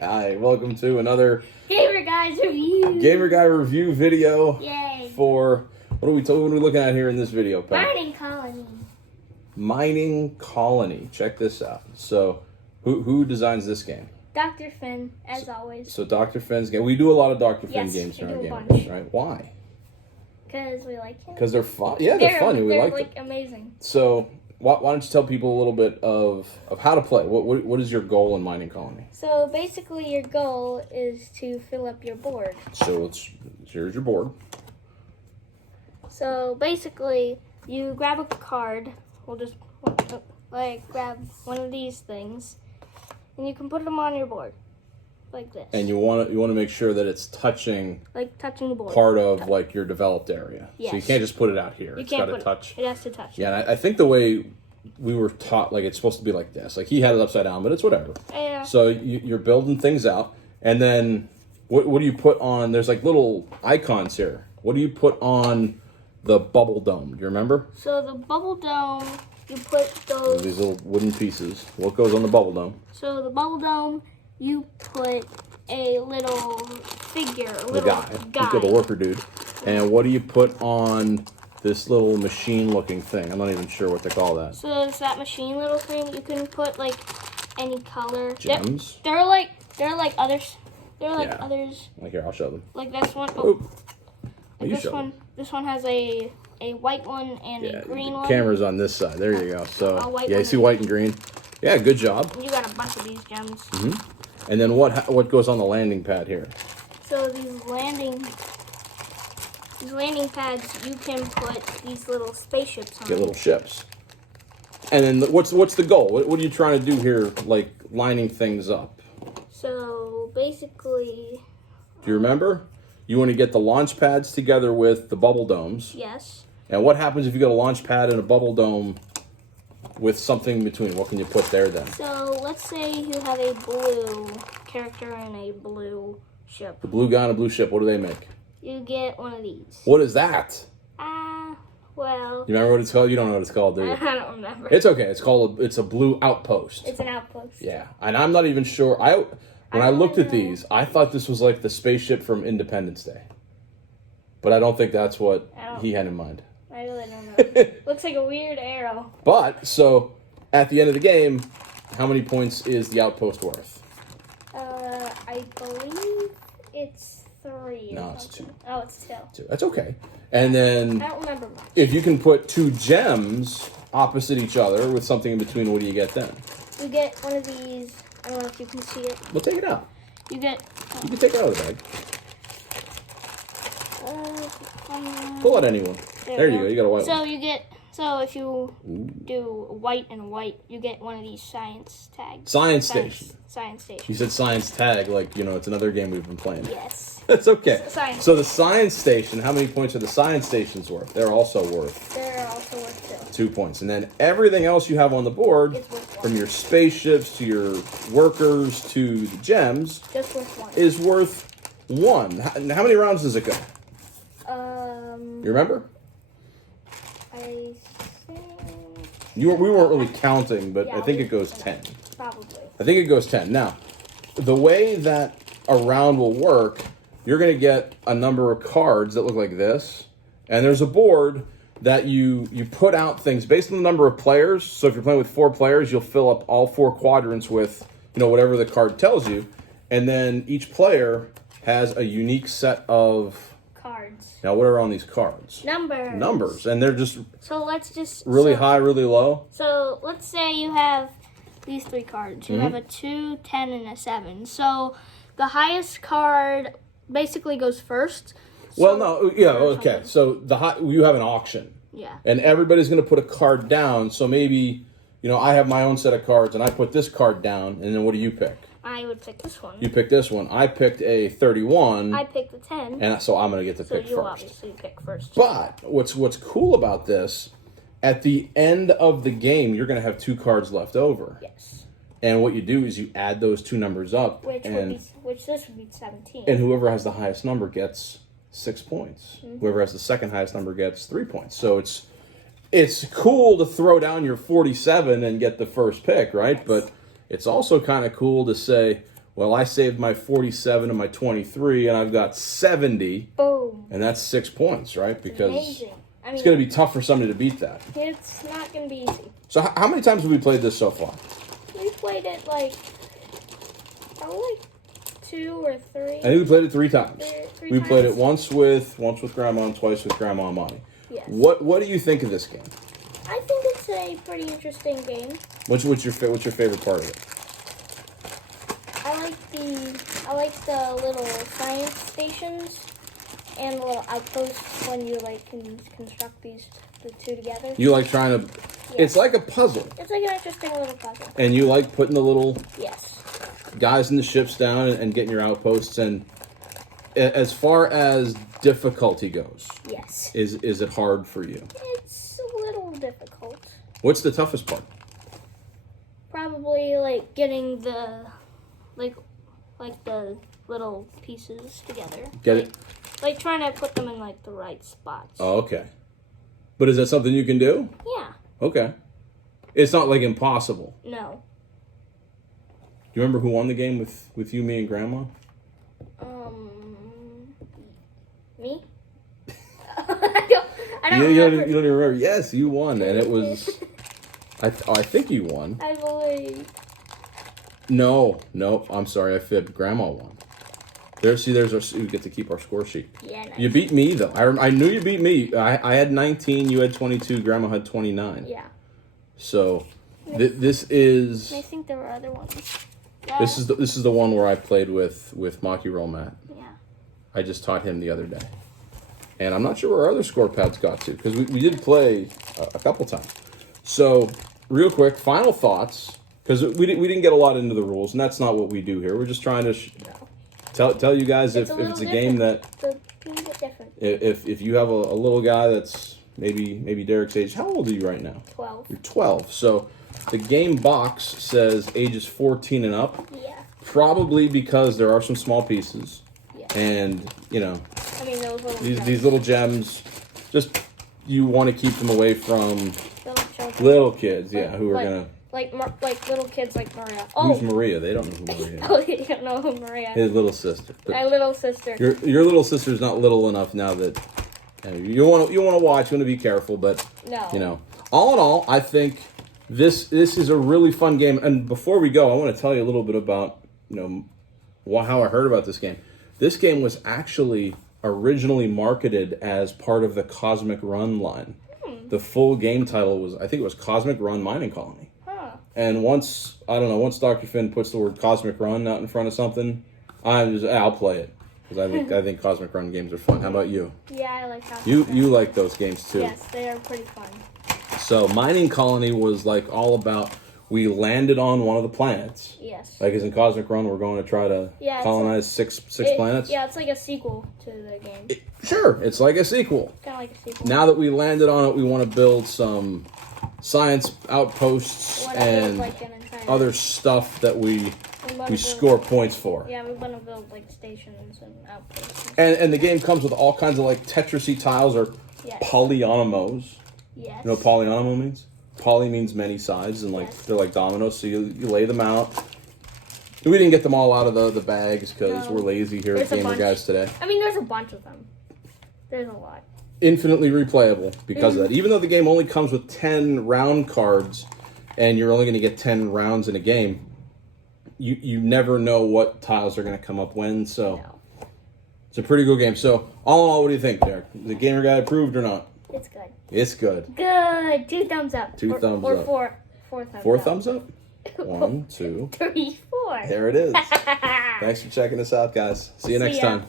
Hi, welcome to another Gamer Guys review. Gamer Guy review video. Yay! For what are we looking at here in this video, Pat? Mining Colony. Mining Colony. Check this out. So, who designs this game? Dr. Finn, as always. So Dr. Finn's game. We do a lot of Dr. Finn Yes, games we in our do a games, bunch. right? Why? Because we like him. Because they're fun. Yeah, they're fun. We They're like them. amazing. So, why don't you tell people a little bit of how to play? What is your goal in Mining Colony? So basically, your goal is to fill up your board. So here's your board. So basically, you grab a card. We'll just grab one of these things, and you can put them on your board, like this. And you want to make sure that it's touching touching the board. part of like your developed area. Yes. So you can't just put it out here. You It's can't got to put touch. It has to touch. Yeah, and I think the way we were taught, like it's supposed to be like this. Like he had it upside down, but it's whatever. Yeah. So you're building things out, and then what do you put on? There's like little icons here. What do you put on the bubble dome? Do you remember? So the bubble dome, you put those. These little wooden pieces. What goes on the bubble dome? So the bubble dome, you put a little figure, a little guy. You got the worker dude. And what do you put on this little machine-looking thing? I'm not even sure what they call that. So it's that machine little thing. You can put like any color. Gems? They're like others. They're like Yeah. others. Like here, I'll show them. Like this one. Oh. Like You this show one. them. This one has a white one and Yeah, a green the one. camera's on this side. There you go. So white yeah, you one. see white and green. Yeah, good job. And you got a bunch of these gems. And then what goes on the landing pad here? So these landing pads, you can put these little spaceships on. Get little ships. And then what's the goal? What are you trying to do here? Like lining things up. So basically, Do you remember? You want to get the launch pads together with the bubble domes. yes. And what happens if you get a launch pad and a bubble dome with something in between? What can you put there then? So let's say you have a blue character and a blue ship. The blue guy and a blue ship. What do they make? You get one of these. What is that? Well, You remember what it's called? You don't know what it's called, do you? I don't remember. It's okay. It's a blue outpost. It's an outpost. Yeah, and I'm not even sure. When I looked at these, I thought this was like the spaceship from Independence Day, but I don't think that's what he had in mind. I really don't know. Looks like a weird arrow. But so at the end of the game, how many points is the outpost worth? I believe it's 3. No, it's 2. Oh, it's 2. 2. That's okay. And then I don't remember much. if you can put 2 gems opposite each other with something in between, what do you get then? You get one of these. I don't know if you can see it. Well, take it out. You get. You can take it out of the bag. Pull out anyone. There you go. You got a white one. So you get. So if you do white and white, you get one of these science tags. Science Station. Science Station. You said science tag, like, it's another game we've been playing. Yes. That's okay. Science So the science station, how many points are the science stations worth? They're also worth They're also worth 2 points. And then everything else you have on the board, It's worth 1. from your spaceships to your workers to the gems, Just worth 1. is worth 1. How many rounds does it go? You remember? I think We weren't really counting, but Yeah, I think we- it goes 10. probably. I think it goes 10. Now, the way that a round will work, you're going to get a number of cards that look like this, and there's a board that you put out things based on the number of players. So if you're playing with 4 players, you'll fill up all 4 quadrants with, whatever the card tells you, and then each player has a unique set of, Cards. now what are on these cards? Numbers. And they're just So let's just really high, really low. So let's say you have these 3 cards. You have a 2, 10, and a 7. So the highest card basically goes first. Well, no, yeah, okay. So you have an auction. Yeah. And everybody's going to put a card down. So maybe, I have my own set of cards, and I put this card down, and then what do you pick? I would pick this one. You pick this one. I picked a 31. I picked the 10. And so I'm going to get to So pick you first. obviously pick first. But what's cool about this, at the end of the game, you're going to have 2 cards left over. Yes. And what you do is you add those 2 numbers up. Which this would be 17. And whoever has the highest number gets 6 points. Whoever has the second highest number gets 3 points. So it's cool to throw down your 47 and get the first pick, right? Yes. But It's also kind of cool to say, well, I saved my 47 and my 23, and I've got 70, Boom. and that's 6 points, right? Because Amazing. I mean, it's going to be tough for somebody to beat that. it's not going to be easy. So how many times have we played this so far? We played it like, probably like 2 or 3. I think we played it 3 times. Three We played it times. once with Grandma and twice with Grandma and Mommy. Yes. What do you think of this game? I think it's a pretty interesting game. What's your favorite part of it? I like the little science stations and the little outposts when you like can construct the two together. You like trying to. It's like a puzzle, It's like an interesting little puzzle. and you like putting the little Yes. guys in the ships down and getting your outposts. And as far as difficulty goes, Yes. is it hard for you? It's a little difficult. What's the toughest part? Probably like getting the like the little pieces together. Get it? Like trying to put them in like the right spots. Oh, okay. But is that something you can do? Yeah. Okay. It's not like impossible. No. Do you remember who won the game with you, me, and Grandma? Me? I don't You remember. don't even remember. Yes, you won, and it was. I think you won. I believe. No, I'm sorry, I fibbed. Grandma won. There's we get to keep our score sheet. Yeah. Nice. You beat me though. I knew you beat me. I had 19. You had 22. Grandma had 29. Yeah. So this is I think there were other ones. this is the one where I played with Maki Roll Matt. Yeah. I just taught him the other day, and I'm not sure where our other score pads got to because we did play a couple times. So real quick, final thoughts because we didn't get a lot into the rules, and that's not what we do here. We're just trying to tell you guys if it's a game that The game's a bit different. if you have a little guy that's maybe Derek's age. How old are you right now? 12. You're 12. So the game box says ages 14 and up. Yeah. Probably because there are some small pieces, Yeah. and you know I mean, those little these little gems. Just you want to keep them away from little children. little kids, yeah, who are like, gonna. like little kids like Maria. Who's Oh. Maria? They don't know who Maria is. Oh, you don't know who Maria is. His little sister. But My little sister. your little sister's not little enough now that you want to watch. You want to be careful, but No. you know, all in all, I think this is a really fun game. And before we go, I want to tell you a little bit about how I heard about this game. This game was actually originally marketed as part of the Cosmic Run line. The full game title was, I think it was Cosmic Run Mining Colony. Huh. And once Dr. Finn puts the word Cosmic Run out in front of something, I'll play it because I think Cosmic Run games are fun. How about you? Yeah, I like how. You like those games too. Yes, they are pretty fun. So Mining Colony was like all about we landed on one of the planets. Yes. Like as in Cosmic Run, we're going to try to Yeah, colonize six planets. Yeah, it's like a sequel to the game. Sure, it's like a sequel. Kind of like a sequel. Now that we landed on it, we want to build some science outposts What I built, and like, an entire- other stuff that we wanna build- score points for. Yeah, we want to build like stations and outposts. And the game comes with all kinds of like Tetrisy tiles or Yes. polyominoes. Yes. You know what polyonomo means? Poly means many sides, and like Yes. they're like dominoes, so you lay them out. We didn't get them all out of the bags because No. we're lazy here There's at a Gamer bunch. Guys today. I mean, there's a bunch of them. There's a lot. Infinitely replayable because of that. Even though the game only comes with 10 round cards, and you're only going to get 10 rounds in a game, you never know what tiles are going to come up when. So No, it's a pretty good game. So all in all, what do you think, Derek? The Gamer Guy approved or not? it's good. It's good. Good. 2 thumbs up. Two thumbs or up. Four thumbs Four up. thumbs up? 1, 2. 3, 4. There it is. Thanks for checking us out, guys. See you See next ya. time.